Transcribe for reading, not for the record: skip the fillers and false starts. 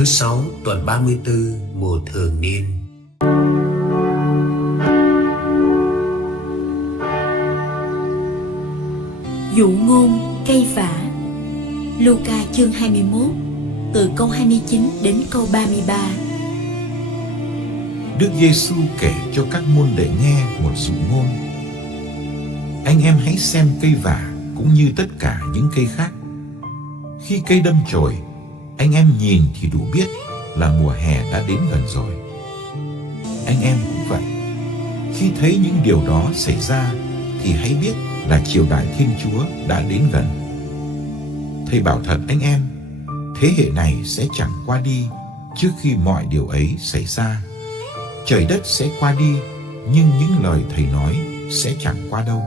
thứ 6 tuần 34 mùa thường niên. Dụ ngôn cây vả. Luca chương 21 từ câu 29 đến câu 33. Đức Giêsu kể cho các môn đệ nghe một dụ ngôn. Anh em hãy xem cây vả cũng như tất cả những cây khác. Khi cây đâm chồi, anh em nhìn thì đủ biết là mùa hè đã đến gần rồi. Anh em cũng vậy. Khi thấy những điều đó xảy ra thì hãy biết là triều đại Thiên Chúa đã đến gần. Thầy bảo thật anh em, thế hệ này sẽ chẳng qua đi trước khi mọi điều ấy xảy ra. Trời đất sẽ qua đi, nhưng những lời Thầy nói sẽ chẳng qua đâu.